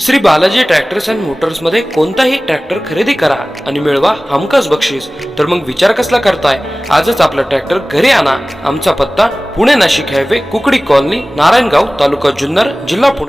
Shri Balaji tractors and Motors मध्ये कोणताही tractor खरेदी करा आणि मिळवा हमखास बक्षीस। तर मग विचार कसला करताय, आजच आपला ट्रॅक्टर घरी आणा। आमचा पत्ता पुणे नाशिक हायवे, कुकडी कॉलनी, नारायणगाव, तालुका जुन्नर, जिल्हा पुणे।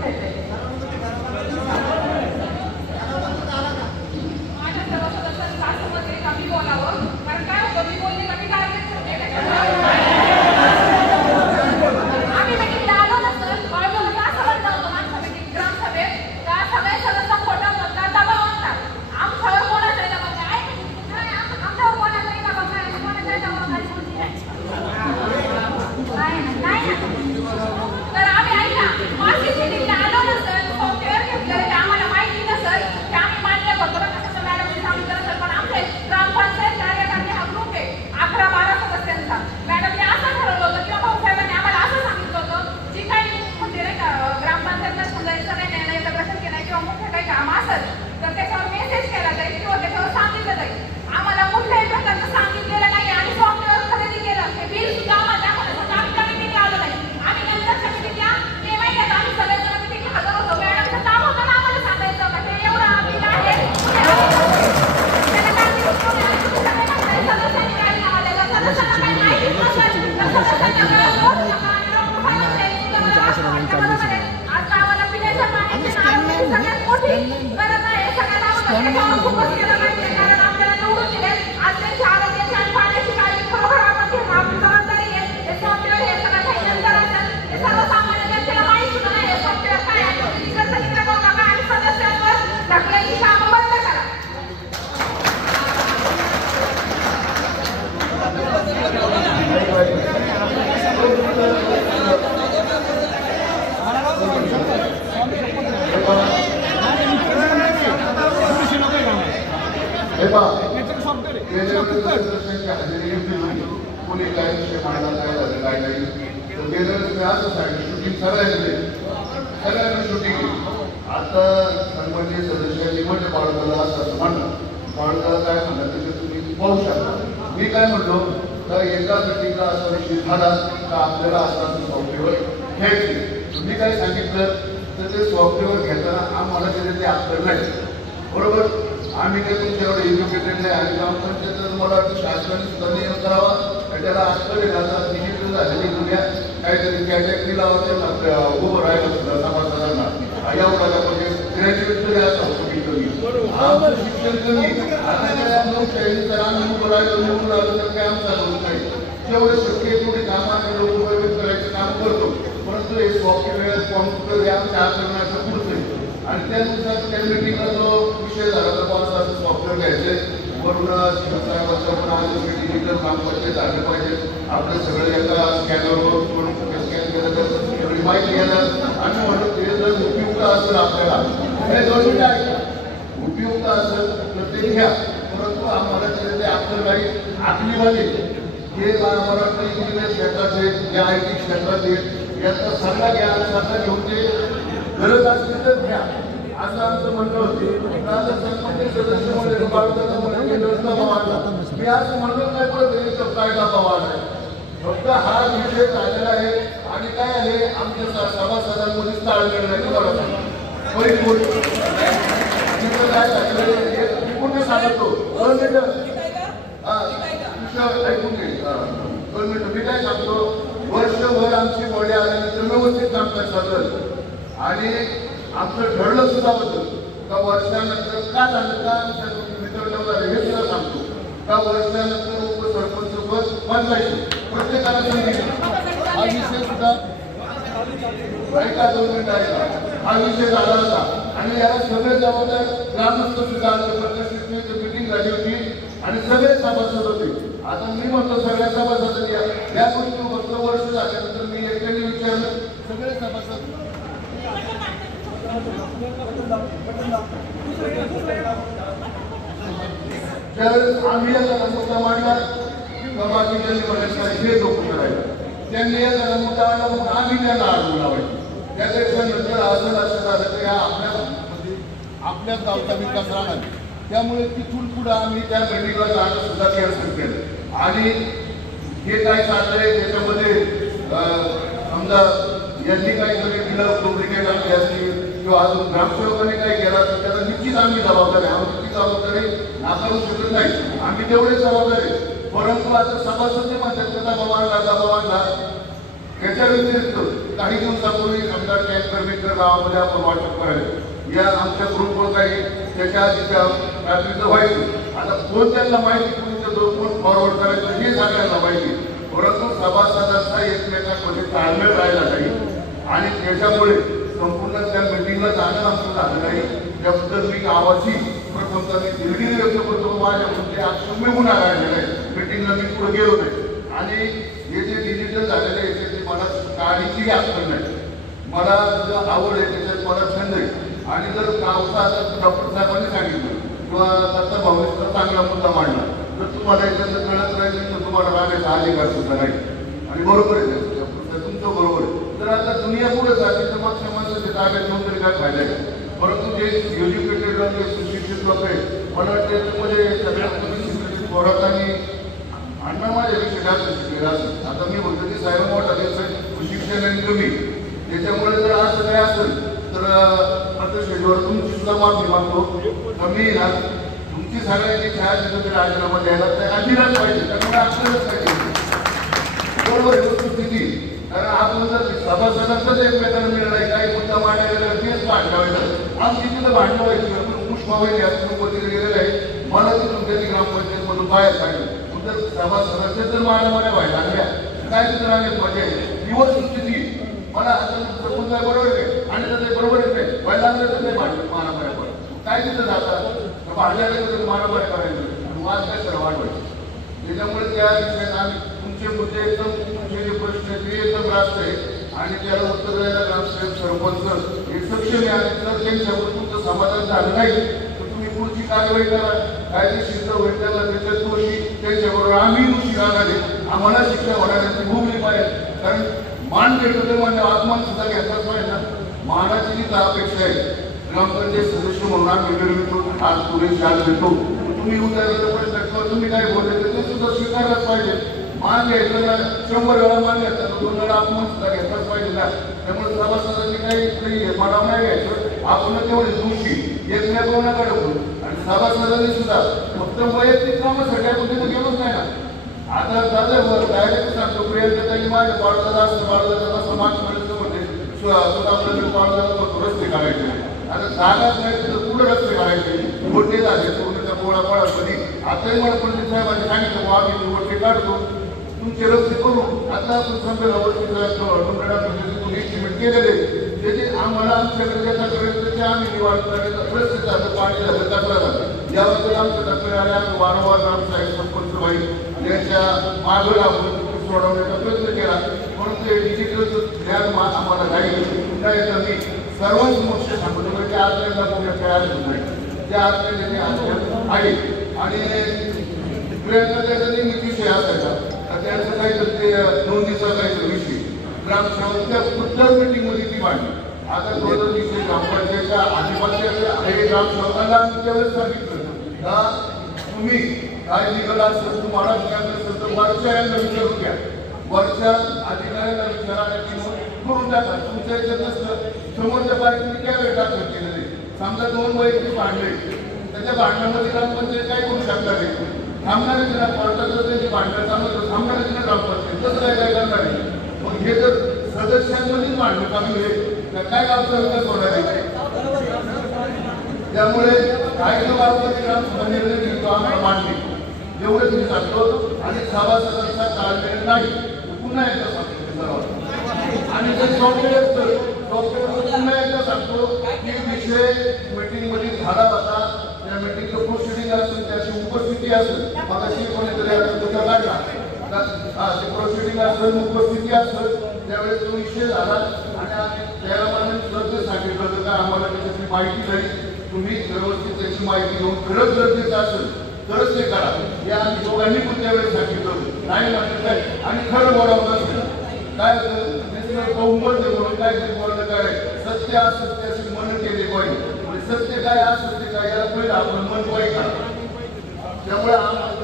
Gracias. असेल तर त्याच्यावर मेसेज केला जाईल किंवा त्याच्यावर सांगितलं जाईल. आम्हाला कुठल्याही प्रकारचं सांगितलेलं नाही आणि सॉफ्टवेअर खरेदी केलं हे बिल सुद्धा आम्हाला दाखवलं. आम्ही त्या मीटिंग लावलं नाही. आम्ही नंतरच्या मीटिंगला मे महिन्यात आम्ही सगळेजण मीटिंगला हजर होतो. मॅडमचं काम होतं ना आम्हाला सांगायचं का हे एवढं बिल आहे त्याला काय दिवस कोणी आणि तुम्ही सगळे म्हणताय सदस्यांनी काय लावलेलं सदस्यांना काही माहिती नसेल तर सदस्यांच्या वेळेवर बोलू नका आणि लोक आज गावाला पिण्याच्या पाण्याची नावाची सगळ्यात मोठी गरज आहे. सगळ्यांना त्याच्यावर खूपच केलं पाहिजे कारण आपल्याला निवडून दिले. आज त्यांच्या आरोग्याची आणि पाण्याची काळजी खरोखर आपण घेणं आपली जबाबदारी आहे. हे सॉफ्टवेअर हे सगळं काही नंतर असेल हे सर्वसामान्य जनतेला माहिती सुद्धा नाही हे सॉफ्टवेअर काय आहे. तिकडचं तिकडे करू नका आणि सदस्यांवर ढकलायची कामं बंद करा. कोणी काय विषय मांडला काय झालं काय नाही तर गेलं तुम्ही असं सांगितलं शूटिंग सगळ्यांना शूटिंग आता सन्माननीय सदस्यांनी म्हणजे बाळगाला असं म्हणणं बाळगाला काय म्हणलं त्याच्यात तुम्ही पाहू शकता. मी काय म्हणलो तर एका मीटिंगला असा विषय झाला का आपल्याला असं सॉफ्टवेअर घ्यायचे. तुम्ही काय सांगितलं तर ते सॉफ्टवेअर घेताना आम्हाला त्याचे अक्षर नाही बरोबर. आम्ही काही तुमच्यावर एज्युकेटेड नाही आणि ग्रामपंचायत मला वाटतं शासनाने सुद्धा नियम करावा आणि त्याला अक्षर आता डिजिटल झालेली दुनिया काहीतरी कॅटेगरी लावायचं उभं राहायला सुद्धा समाजांना एवढा म्हणजे ग्रॅज्युएट तरी असं होतं की कमी आमचं शिक्षण कमी आता काय आमचं तर आम्ही उभं राहिलो निवडून आलो तर काय आमचा होत नाही. जेवढे शक्य तेवढी कामं आम्ही लोक उपयोग करायचं काम करतो परंतु हे सॉफ्टवेअर कॉम्प्युटर या आचरणाचं पुढचं आणि त्यानुसार त्या मीटिंगला जो विषय झाला तर मला असं सॉफ्टवेअर घ्यायचे वरून शिवसाहेबांचं पण आज डिजिटल ग्रामपंचायत झालं पाहिजे. आपलं सगळं एका स्कॅनरवर स्कॅन केलं तर सगळी माहिती घेणार आणि म्हणून ते जर उपयुक्त असेल आपल्याला हे दोन मिनिटं ऐका उपयुक्त असेल तर ते घ्या परंतु आम्हाला ते आपलं काही आखलीवाले हे मला वाटतं इंजिनियर क्षेत्रात आहेत या IT क्षेत्रात आहेत याचा सल्ला घ्या सल्ला घेऊन ते गरज असली तर घ्या असं आमचं म्हणणं होते. आता सन्मान्य सदस्य म्हणले मी असं म्हणलं काय परत काय दाबा वाढ आहे फक्त हा विषय झालेला आहे आणि काय आहे आमच्या सभासदांमध्ये ताळमेळ नाही बरोबर काय झालेलं मी पुन्हा सांगतो 2 मिनिटं ऐकून घे 2 मिनिटं मी काय सांगतो वर्षभर आमची बॉडी आल्यानंतर व्यवस्थित कामकाज चाललं आणि आमचं ठरलं सुद्धा होतं का वर्षानंतर का झालं का वितरण झालं हे सुद्धा सांगतो का वर्षानंतर उपसरपंच पद बदलायचे प्रत्येकाला सांगितलं हा विषय सुद्धा ऐका 2 मिनिटं ऐका हा विषय झाला होता आणि याला सगळे जबाबदार ग्रामस्थ सुद्धा प्रतिष्ठित मिटिंग झाली होती आणि सगळे सभासद होते. आता मी म्हणतो सगळ्या सभासदांनी या गोष्टी फक्त वर्ष झाल्यानंतर मी एकट्याने विचारलं सगळे सभासद ज्यावेळेस आम्ही याचा मुद्दा मांडला बाकीच्यांनी म्हणायचं हे लोक करायला त्यांनी याचा मुद्दा आणला मग आम्ही त्यांना अडवून लावायचं. त्यापेक्षा नंतर असं लक्षात आलं की या आपल्याच गावचा विकास राहणार त्यामुळे तिथून पुढे आम्ही त्या मीटिंगला जाणं सुद्धा कॅन्सल केलं आणि हे काय चाललंय त्याच्यामध्ये समजा यांनी काही जरी दिलं डुप्लिकेट आणली असतील किंवा अजून ग्रामसेवकांनी काही केला तर त्याला निश्चित आम्ही जबाबदार आहे. आम्ही तिची जबाबदारी नाकारू शकत नाही आम्ही तेवढे जबाबदार आहे. परंतु आता सभासद म्हणतात त्याचा दबाव आणला याच्या व्यतिरिक्त काही दिवसापूर्वी समजा टँकर बिंकर गावामध्ये आपण वाटप करायचं या आमच्या ग्रुपवर काही त्याच्या आधीच्या रात्रीचं व्हायचं. आता कोण त्यांना माहिती कोणत्या कोण फॉरवर्ड करायचं हे सगळ्यांना माहिती परंतु सभासदांचा एकमेकांमध्ये ताळमेळ राहिला नाही आणि त्याच्यामुळे संपूर्ण त्या मीटिंगला जाणं आमचं झालं नाही. त्याबद्दल मी गावाची प्रथमतः मी दिलगिरी व्यक्त करतो. माझ्या अक्षम्य गुन्हा राहिलेला आहे मीटिंगला मी पुढे गेलो नाही आणि हे जे डिजिटल झालेलं आहे त्याची मला काळजीची अडचण नाही. मला जर आवड आहे त्याच्यात मला छंद आहे आणि जर गावचा आता डॉक्टर साहेबांनी सांगितलं किंवा दत्ता भाऊने चांगला मुद्दा मांडला तर तुम्हाला याच्यातलं कळत राहील तर तुम्हाला मागायचा अधिकार सुद्धा नाही आणि बरोबर आहे तुमचं बरोबर आहे. तर आता दुनिया पुढे जाते तर मग समाजाच्या ताब्यात घेऊन तरी काय फायदा आहे परंतु जे एज्युकेटेड लोक आहेत, सुशिक्षित लोक आहेत, मला वाटतं त्याच्यामध्ये सगळ्यात सुशिक्षित पोरात आणि अण्णा माझ्यापेक्षा जास्त शिकलेला असेल. आता मी म्हणतो की साहेब मोठा त्याचं शिक्षण आणि कमी, त्याच्यामुळे जर असं काय असेल तर मात्र शेजवर तुमची सुद्धा मागणी मागतो. कमी ना तुमची सगळ्यांची छायाचित्र राजीनामा द्यायला त्या दिलाच पाहिजे, त्यामुळे आपल्यालाच पाहिजे. बरोबर आहे वस्तुस्थिती. कारण आपण जर सभासदांचाच एकमेकांना मिळणार आहे, काही मुद्दा मांडायला तेच भांडवायचं, आमची तिथं भांडवायची. आपण पुष्पावली वतीने गेलेलं आहे, मला तिथून त्यांनी ग्रामपंचायतमधून बाहेर काढलं. जर सभासदांचे जर मारामाऱ्या व्हायला लागल्या काय तिथं राहण्यात मजा आहे. ही वस्तुस्थिती मला आता काय बरोबर आहे आणि त्याचं बरोबर आहे काय व्हायला लागलं तर ते मारामाऱ्या पडत काय तिथं जातात भांडल्याला तर मारामाऱ्या करायचं वाद काय सर वाढवायचं. त्याच्यामुळे त्या विषयात आम्ही तुमचे मुद्दे एकदम तुमचे जे प्रश्न आहेत ते एकदम रास्त आहे आणि त्याला उत्तर द्यायला ग्रामसेवक सरपंच हे सक्षम आहे. आणि जर त्यांच्यावर तुमचं समाधान झालं नाही तर तुम्ही पुढची कारवाई करा. कायदेशीर होईल त्याला त्याच्यात दोषी त्यांच्याबरोबर आम्ही दोषी राहणार आहे. आम्हाला शिक्षा होणाऱ्यांची भूमी पाहिजे. कारण मान भेटतो ते म्हणजे आत्मान सुद्धा घेतलाच पाहिजे ना. मानाची जी अपेक्षा आहे ग्रामपंचायत सदस्य म्हणून आम्ही निर्मितो आज पुरेशी आज देतो. तुम्ही उद्याला प्रश्न तुम्ही काय बोलले ते सुद्धा स्वीकारलंच पाहिजे. मान घ्यायचं ना 100 वेळा मान घ्यायचा 2 वेळा आपण सुद्धा घेतलाच पाहिजे ना. त्यामुळे सभासदांनी काही मनाव नाही घ्यायचं. आपण तेवढे दोषी एकमेकांकडे होतो आणि सभासदांनी सुद्धा फक्त वैयक्तिक कामासाठी आपण तिथे गेलोच नाही ना. आता दादा डायरेक्ट सांगतो प्रियंकाताई माझ्या बाळदादा असतं बाळदादा असं मागपर्यंत म्हणजे सुद्धा बाळदादा रस्ते काढायचे. आता जागाच नाही तर पुढे रस्ते काढायचे मोठे झाले पूर्णच्या पोळा पळापणी. आताही मला पंडित साहेबांनी सांगितलं आम्ही मोठे काढतो तुमचे रस्ते करू. आता आपण समजा वर्षी एस्टिमेट केलेले त्याचे आम्हाला आमच्याकडे त्याच्यापर्यंतचे आम्ही निवारण करायचं रस्ते झालं पाणी झालं कचरा झालं याबद्दल आमच्या तक्रारी आल्या. आम्ही वारंवार रामसाहेब सरपंच भाई यांच्या मागं लागून सोडवण्याचा प्रयत्न केला म्हणून ते डिजिटलचं ज्ञान आम्हाला नाही. पुन्हा एकदा मी सर्वांसमोर सांगतो म्हणजे आजला कोणत्या तयार होत नाही त्या आजच्या आहे. आणि प्रियंका त्याचा नेहमी विषय असायचा त्यांचं काहीतरी ते नोंदीचा काहीतरी विषय ग्रामसेवक त्या कुठल्याच मिटिंगमध्ये ती मांडली. आता तो जर विषय ग्रामपंचायतच्या आधिपत्याच्या हे ग्रामसेवकांना त्यावेळेस सांगितलं का तुम्ही काय लिगल असेल तुम्हाला ज्ञान नसेल तर वरच्या यांना विचारून घ्या. वरच्या अधिकाऱ्यांना विचारा करून टाका. तुमच्या याच्यात नसलं समोरच्या पार्टीने काय वेळ टाकलं केलेले समजा 2 वैयक्तिक भांडले त्याच्या भांडणामध्ये ग्रामपंचायत काय करू शकणार नाही. थांबणारे जरा कोर्टाचं त्यांची भांडणं चालू थांबणारे जरा ग्रामपंचायत तसं काय करणार आहे. मग हे जर सदस्यांमध्येच भांडणं चालू आहे तर काय गावचा विकास होणार आहे. त्यामुळे काही गावामध्ये ग्रामसभा निर्णय घेतो आम्हाला मांडणे एवढंच मी सांगतो. आणि सभासदांचा ताळमेळ नाही पुन्हा एकदा सांगतो. आणि जर सॉफ्टवेअर पुन्हा एकदा सांगतो की विषय मीटिंगमध्ये झाला होता. त्या मीटिंगचं प्रोसिडिंग असेल त्याची उपस्थिती असेल मग अशी कोणीतरी आता काढला ते प्रोसिडिंग असेल उपस्थिती असेल त्यावेळेस तो विषय झाला आणि आम्ही त्याला मला सुद्धा सांगितलं होतं का आम्हाला त्याची माहिती नाही. तुम्ही व्यवस्थित त्याची माहिती घेऊन खरंच गरजेचं असेल तरच ते करा. या आम्ही दोघांनी पण त्यावेळेस सांगितलं नाही म्हटलं काय आणि खरं बोलावं नसतं काय बहुमत म्हणून काय बोलणं काय सत्य असत्याशी मन केले पाहिजे. सत्य काय असत्य काय याला पहिलं आपण मन पाहिजे. त्यामुळे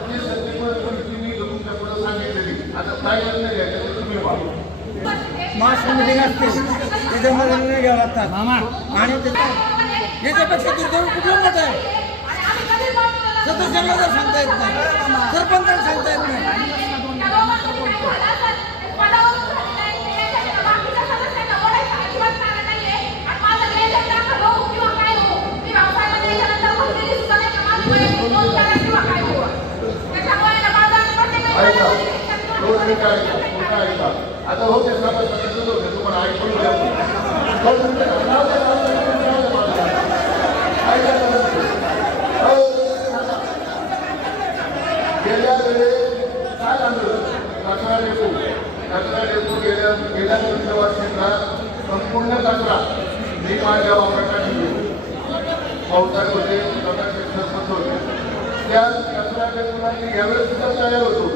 ते सत्य परिस्थिती तुमच्या पुढे सांगितलेली आता काय निर्णय घ्यायचा तुम्ही वापरा. मास मीटिंग असते त्याच्यामध्ये निर्णय घ्यावा लागतात मामा. आणि याच्यापेक्षा दुर्दैव कुठलं मत आहे सदस्यांना जर सांगता येत नाही सरपंचाला सांगता येत नाही. आता होते तुम्हाला ऐकून गेल्या वेळेस काय आंदोलन कचरा डेपो गेल्या वर्षीचा संपूर्ण कचरा मी माझ्या वापरासाठी पावसाळ्यात होते सरपंच होते त्या कचरा डेपोला यावेळेस सुद्धा तयार होतो.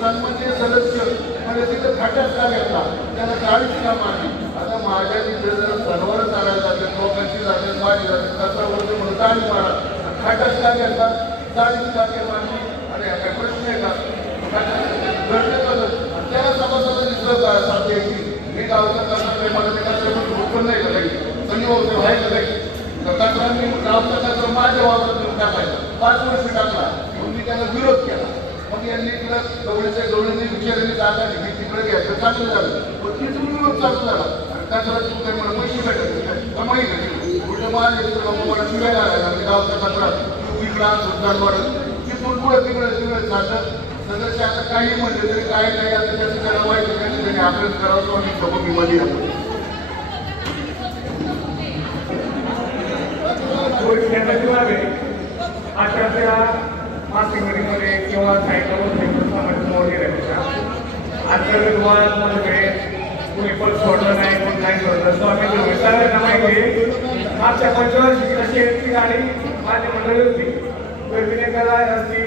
सन्माननीय सदस्य म्हणजे तिथं खाट्यात का घेतला त्याला 40 का मारली. आता माझ्या तिथे जर सर्वर चालायला जाते लोकांची जाते माझी जाते का घेतात जाळीची टाके मारली आणि काय प्रश्न आहे का त्याला सभासद दिसलं का साध्य मी गावचा कचरा नाही मला ते कचरा उत्पन्न नाही का काही संयोग व्हायचं नाही कचरा मी गावचा कचरा माझ्या वावरात टाकायचा 5 वर्ष टाकला मग मी त्याला विरोध केला मग यांनी तिला गवळीने विचारांनी जागा घेतली तिकडे घ्यायचं चांगलं झालं पण तिथून विरोध चालू झाला आणि कचरा तू काही मला पैसे भेटत कमाई भेटली उलट माझ्या मला शिवाय लागायला मी गावचा कचरा विकला सुद्धा वाढत तिथून पुढे तिकडे जातं सदस्य आता काही म्हणले तरी काही नाही आता त्याचं त्याला वाईट त्याचं त्यांनी अभ्यास करावं आणि सभागृहामध्ये अशाच्या मासिकमध्ये किंवा सायकल वगैरे आजच्या विद्वान म्हणजे कोणी पण सोडलं नाही कोणी नाही सोडलं स्वामी विचारायला माहिती मागच्या 25 वर्षी अशी एकटी गाडी माझी मंडळी होती विनेकरला असती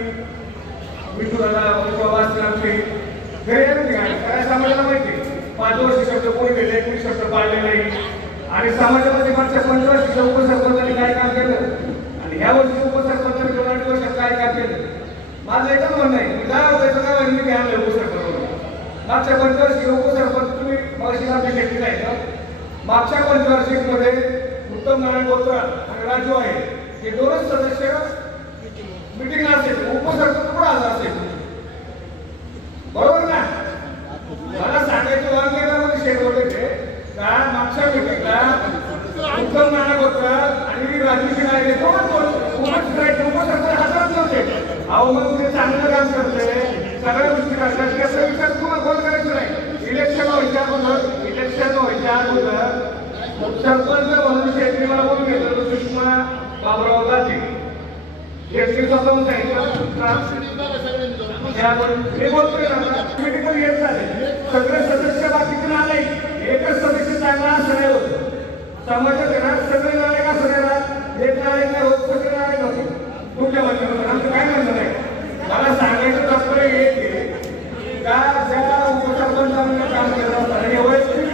विठुराला असतील आमची घरी येत होती गाडी काय समाजाला माहिती 5 वर्ष शब्द कोणी गेले कोणी शब्द पाळले नाही आणि समाजामध्ये मागच्या 25 वर्षीच्या उपसरपंचांनी काय काम केलं आणि ह्या वर्षी उपसरपंचांनी 2-2.5 वर्षात काय काम केलं माझं एकदम म्हणणं आहे मी 10 रुपयाचं काय म्हणून मी आणलं उपसरपंच मागच्या 25 वर्षी उपसरपंच तुम्ही मगाशी आपली शेती नाही ना मागच्या 25 मध्ये उत्तम नारायण बोत्रा आणि राजू आहे हे 2च सदस्य मीटिंग असेल उपसरपंच कुठं आला असेल बरोबर ना मला सांगायचं वांगेमध्ये शेत होते ते का मागच्या मीटिंगला उत्तम नारायण बोत्रा आणि राजू शिंदे उपसरपंच हातात नव्हते अहो मग ते चांगलं काम करते सगळ्या गोष्टी करतात त्याचा विचार तुम्हाला कोण करायचं नाही इलेक्शन व्हायच्या अगोदर सरपंच म्हणून शेतकरी मला बोलून घेतलं सुषमा बाबुराव गाजी शेतकरी स्वतःहून सांगितलं मी बोलतोय मेडिकल येत झाले सगळे सदस्य बाकीचे आले एकच सदस्य चांगला असं नाही होत समाजात येणार सगळे नागरिक असं येणार एक नागरिक नाही होत सगळे नागरिक होते तुमच्या माध्यमातून आमचं काय म्हणणं नाही मला सांगायचं तात्पर्य हे का ज्या उपसरपंचांनी काम केलं होतं आणि वैयक्तिक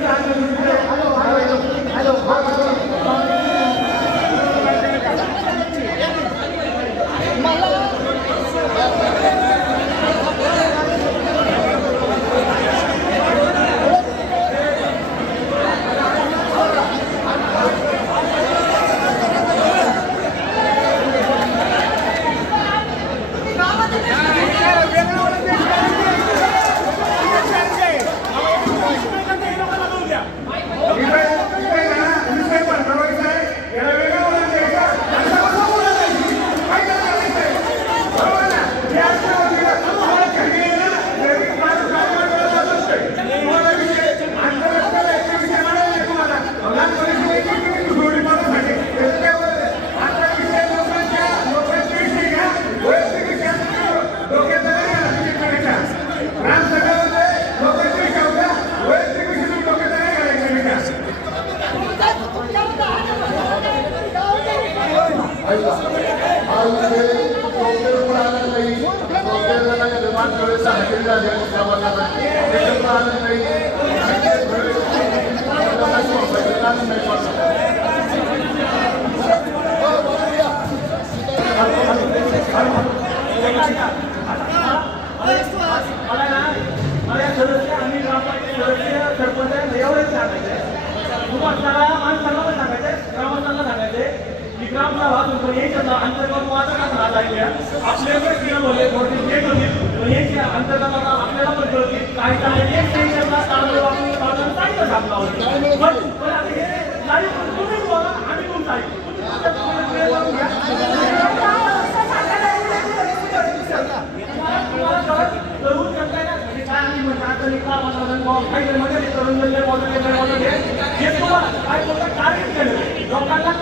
Program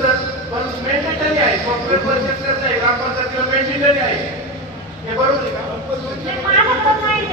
मेंटेटरी आहे सॉफ्टवेअर परचेस करत नाही ग्रामपंचायतीला मेंटेटरी आहे हे बरोबर आहे का? माझं पण नाही